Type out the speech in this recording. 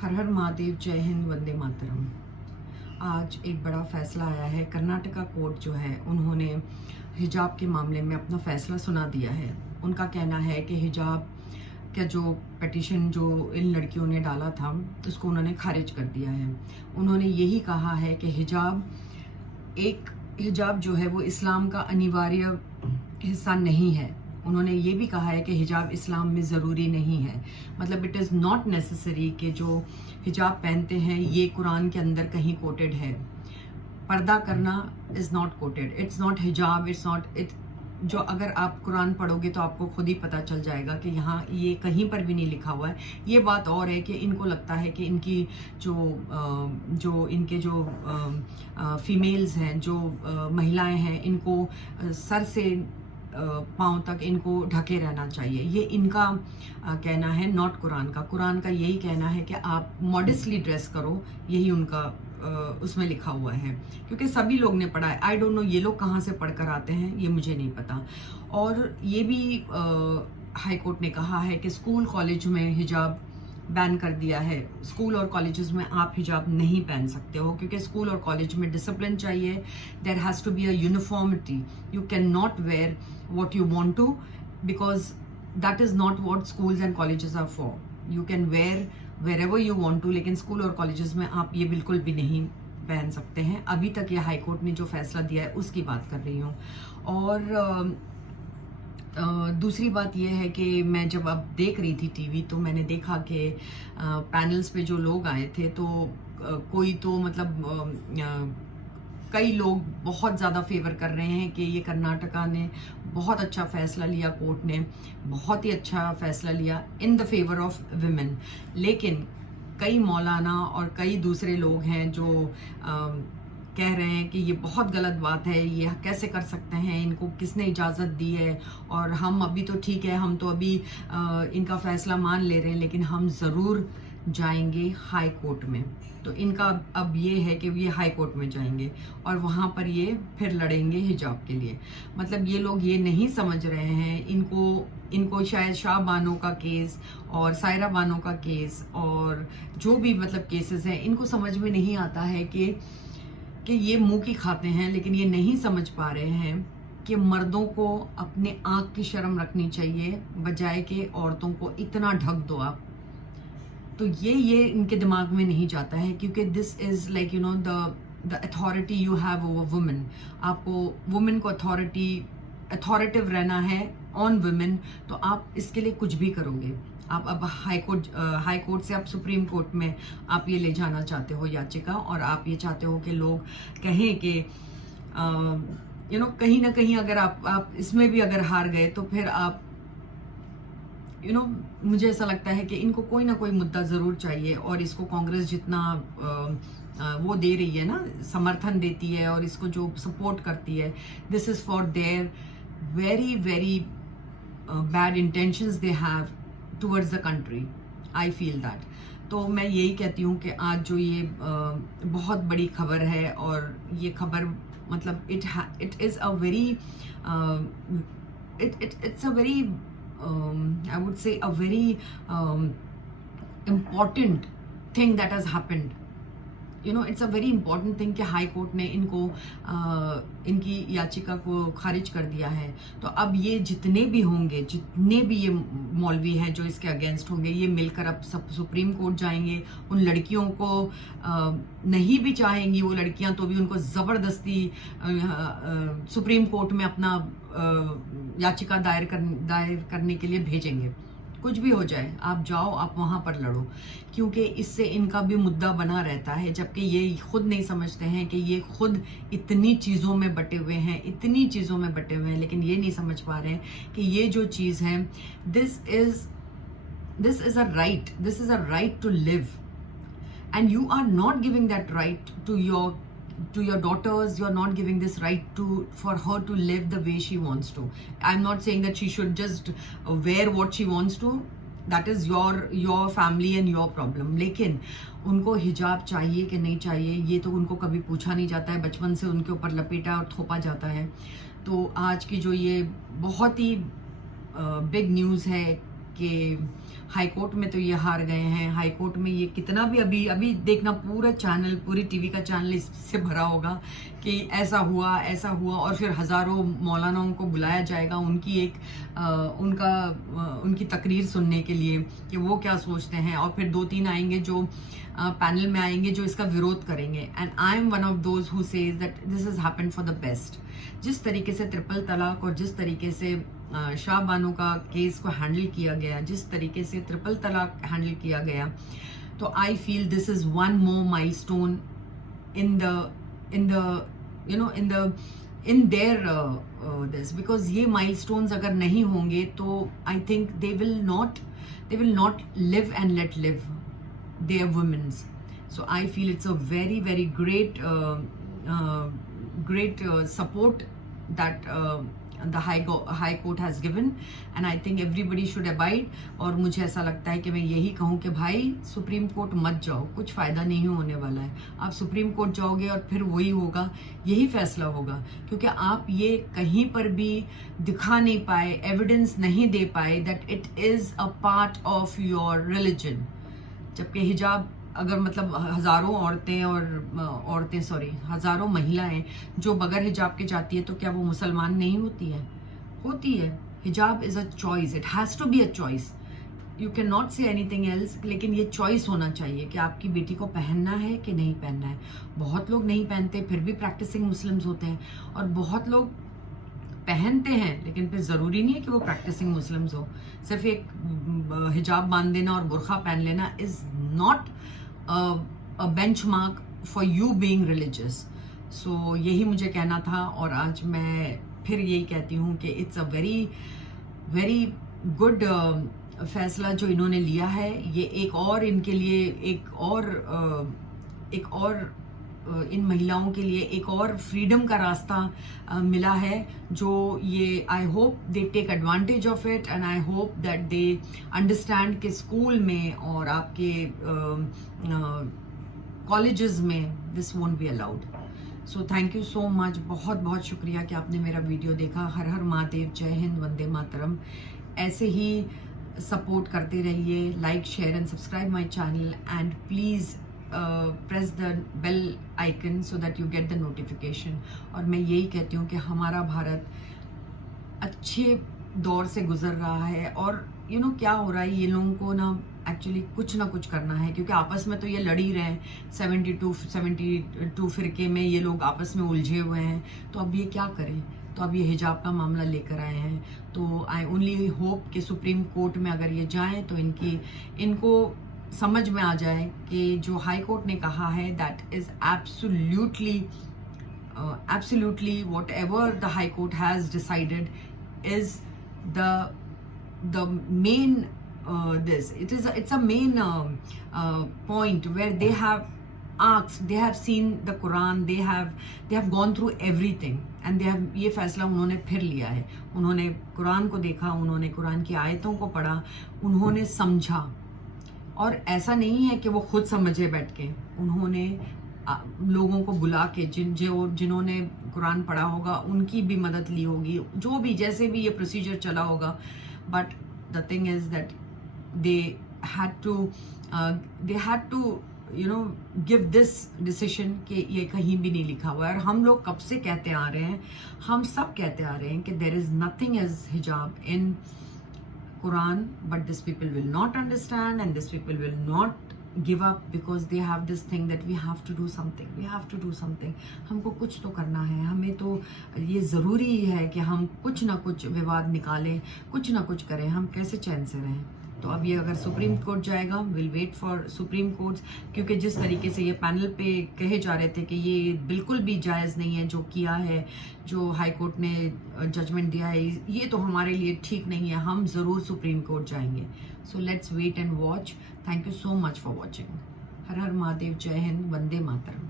हर हर महादेव, जय हिंद, वंदे मातरम। आज एक बड़ा फैसला आया है। कर्नाटका कोर्ट जो है उन्होंने हिजाब के मामले में अपना फैसला सुना दिया है। उनका कहना है कि हिजाब का जो पिटीशन जो इन लड़कियों ने डाला था उसको उन्होंने खारिज कर दिया है। उन्होंने यही कहा है कि हिजाब जो है वो इस्लाम का अनिवार्य हिस्सा नहीं है। उन्होंने ये भी कहा है कि हिजाब इस्लाम में ज़रूरी नहीं है, मतलब इट इज़ नॉट नेसेसरी कि जो हिजाब पहनते हैं ये कुरान के अंदर कहीं कोटेड है। पर्दा करना is not coated, it's not हिजाब, इट्स नॉट इट। जो अगर आप कुरान पढ़ोगे तो आपको खुद ही पता चल जाएगा कि यहाँ ये कहीं पर भी नहीं लिखा हुआ है। ये बात और है कि इनको लगता है कि इनकी जो फीमेल्स हैं, जो महिलाएं हैं, इनको सर से पाँव तक इनको ढके रहना चाहिए। ये इनका कहना है, नॉट कुरान का। कुरान का यही कहना है कि आप मॉडेस्टली ड्रेस करो, यही उनका उसमें लिखा हुआ है। क्योंकि सभी लोग ने पढ़ा है। आई डोंट नो ये लोग कहाँ से पढ़कर आते हैं, ये मुझे नहीं पता। और ये भी हाई कोर्ट ने कहा है कि स्कूल कॉलेज में हिजाब बैन कर दिया है। स्कूल और कॉलेजेस में आप हिजाब नहीं पहन सकते हो, क्योंकि स्कूल और कॉलेज में डिसिप्लिन चाहिए। There has to be a uniformity. You can not wear what you want to, because that is not what schools and colleges are for. You can wear wherever you want to, लेकिन school और colleges में आप ये बिल्कुल भी नहीं पहन सकते हैं। अभी तक ये हाई कोर्ट ने जो फैसला दिया है उसकी बात कर रही हूँ। और दूसरी बात यह है कि मैं जब अब देख रही थी टीवी तो मैंने देखा कि पैनल्स पे जो लोग आए थे तो कोई तो मतलब कई लोग बहुत ज़्यादा फेवर कर रहे हैं कि ये कर्नाटका ने बहुत अच्छा फैसला लिया, कोर्ट ने बहुत ही अच्छा फैसला लिया in the favour of women. लेकिन कई मौलाना और कई दूसरे लोग हैं जो कह रहे हैं कि ये बहुत गलत बात है, ये कैसे कर सकते हैं, इनको किसने इजाज़त दी है, और हम अभी तो ठीक है, हम तो अभी इनका फैसला मान ले रहे हैं, लेकिन हम ज़रूर जाएंगे हाई कोर्ट में। तो इनका अब ये है कि ये हाई कोर्ट में जाएंगे और वहाँ पर ये फिर लड़ेंगे हिजाब के लिए। मतलब ये लोग ये नहीं समझ रहे हैं, इनको शायद शाह बानो का केस और सायरा बानो का केस और जो भी मतलब केसेस हैं, इनको समझ में नहीं आता है कि ये मुंह की खाते हैं, लेकिन ये नहीं समझ पा रहे हैं कि मर्दों को अपने आँख की शर्म रखनी चाहिए, बजाय कि औरतों को इतना ढक दो आप। तो ये इनके दिमाग में नहीं जाता है, क्योंकि this is like you know the authority you have over women. आपको वुमेन को अथॉरिटिव रहना है ऑन वुमेन, तो आप इसके लिए कुछ भी करोगे। आप अब हाई कोर्ट से आप सुप्रीम कोर्ट में आप ये ले जाना चाहते हो याचिका, और आप ये चाहते हो कि लोग कहें कि कहीं ना कहीं अगर आप इसमें भी अगर हार गए तो फिर आप मुझे ऐसा लगता है कि इनको कोई ना कोई मुद्दा ज़रूर चाहिए, और इसको कांग्रेस जितना वो दे रही है ना, समर्थन देती है और इसको जो सपोर्ट करती है, this is for their very very bad intentions they have towards the country. I feel that. तो मैं यही कहती हूँ कि आज जो ये बहुत बड़ी खबर है, और ये खबर मतलब it is a very it's a very I would say a very important thing that has happened. It's a very important thing कि हाई कोर्ट ने इनकी याचिका को खारिज कर दिया है। तो अब ये जितने भी ये मौलवी हैं जो इसके अगेंस्ट होंगे, ये मिलकर अब सब सुप्रीम कोर्ट जाएंगे। उन लड़कियों को नहीं भी चाहेंगी वो लड़कियां तो भी उनको ज़बरदस्ती सुप्रीम कोर्ट में अपना याचिका दायर करने के लिए भेजेंगे। कुछ भी हो जाए, आप जाओ, आप वहाँ पर लड़ो, क्योंकि इससे इनका भी मुद्दा बना रहता है। जबकि ये खुद नहीं समझते हैं कि ये खुद इतनी चीज़ों में बटे हुए हैं, लेकिन ये नहीं समझ पा रहे हैं कि ये जो चीज़ है, this is a right to live, and you are not giving that right to your daughters. You're not giving this right for her to live the way she wants to. I'm not saying that she should just wear what she wants to. That is your family and your problem. लेकिन उनको हिजाब चाहिए कि नहीं चाहिए, ये तो उनको कभी पूछा नहीं जाता है। बचपन से उनके ऊपर लपेटा और थोपा जाता है। तो आज की जो ये बहुत ही बिग न्यूज़ है कि हाई कोर्ट में तो ये हार गए हैं, हाई कोर्ट में ये कितना भी अभी देखना पूरा चैनल, पूरी टीवी का चैनल इससे भरा होगा कि ऐसा हुआ और फिर हज़ारों मौलानाओं को बुलाया जाएगा उनकी उनकी तकरीर सुनने के लिए कि वो क्या सोचते हैं, और फिर 2-3 आएंगे जो पैनल में आएंगे जो इसका विरोध करेंगे। And I am one of those who says that this is happened for the best. जिस तरीके से ट्रिपल तलाक और जिस तरीके से शाह बानो का केस को हैंडल किया गया, जिस तरीके से ट्रिपल तलाक हैंडल किया गया, तो I feel this is one more milestone in their this, because ये milestones अगर नहीं होंगे तो I think they will not live and let live their women's. So I feel it's a very, very great support that the high court has given, and I think everybody should abide. और मुझे ऐसा लगता है कि मैं यही कहूँ कि भाई सुप्रीम कोर्ट मत जाओ, कुछ फ़ायदा नहीं होने वाला है। आप सुप्रीम कोर्ट जाओगे और फिर वही होगा, यही फैसला होगा, क्योंकि आप ये कहीं पर भी दिखा नहीं पाए, एविडेंस नहीं दे पाए that it is a part of your religion. जबकि हिजाब अगर मतलब हज़ारों महिलाएं जो बगैर हिजाब के जाती है, तो क्या वो मुसलमान नहीं होती है? होती है। हिजाब is a choice, it has to be a choice, you can not say anything else. लेकिन ये चॉइस होना चाहिए कि आपकी बेटी को पहनना है कि नहीं पहनना है। बहुत लोग नहीं पहनते, फिर भी प्रैक्टिसिंग मुस्लिम्स होते हैं, और बहुत लोग पहनते हैं लेकिन फिर ज़रूरी नहीं है कि वो प्रैक्टिसिंग मुस्लिम्स हो। सिर्फ एक हिजाब बांध देना और बुरखा पहन लेना is not a benchmark for you being religious. So यही मुझे कहना था, और आज मैं फिर यही कहती हूँ कि it's a very very good फैसला जो इन्होंने लिया है। ये एक और इनके लिए एक और इन महिलाओं के लिए एक और फ्रीडम का रास्ता मिला है, जो ये I hope they take advantage of it, and I hope that they understand कि स्कूल में और आपके कॉलेजेस में this won't be allowed. So thank you so much, बहुत बहुत शुक्रिया कि आपने मेरा वीडियो देखा। हर हर महादेव, जय हिंद, वंदे मातरम। ऐसे ही सपोर्ट करते रहिए, like, share and subscribe my channel, and please press the bell icon so that you get the notification। और मैं यही कहती हूँ कि हमारा भारत अच्छे दौर से गुजर रहा है, और क्या हो रहा है, ये लोगों को ना एक्चुअली कुछ ना कुछ करना है, क्योंकि आपस में तो ये लड़ ही रहे हैं। 72 फिरके में ये लोग आपस में उलझे हुए हैं, तो अब ये क्या करें? तो अब ये हिजाब का मामला लेकर आए हैं। तो आई ओनली होप कि सुप्रीम कोर्ट में अगर ये जाएं तो इनको समझ में आ जाए कि जो हाई कोर्ट ने कहा है that is absolutely what ever the high court has decided is the main it's a main point where they have asked, they have seen the Quran, they have gone through everything, and they have ये फैसला उन्होंने फिर लिया है। उन्होंने कुरान को देखा, उन्होंने कुरान की आयतों को पढ़ा, उन्होंने समझा, और ऐसा नहीं है कि वो खुद समझे बैठ के, उन्होंने लोगों को बुला के जिन्होंने कुरान पढ़ा होगा उनकी भी मदद ली होगी, जो भी जैसे भी ये प्रोसीजर चला होगा। But the thing is that they had to give this decision कि ये कहीं भी नहीं लिखा हुआ है। और हम लोग कब से कहते आ रहे हैं, हम सब कहते आ रहे हैं कि there is nothing as hijab in Quran, but these people will not understand, and these people will not give up, because they have this thing that we have to do something, हमको कुछ तो करना है, हमें तो ये ज़रूरी है कि हम कुछ ना कुछ विवाद निकालें, कुछ ना कुछ करें, हम कैसे चैन से रहें। तो अब ये अगर सुप्रीम कोर्ट जाएगा, will wait for supreme courts, क्योंकि जिस तरीके से ये पैनल पे कहे जा रहे थे कि ये बिल्कुल भी जायज़ नहीं है जो किया है, जो हाई कोर्ट ने जजमेंट दिया है, ये तो हमारे लिए ठीक नहीं है, हम ज़रूर सुप्रीम कोर्ट जाएंगे। So let's wait and watch. Thank you so much for watching. हर हर महादेव, जय हिंद, वंदे मातरम।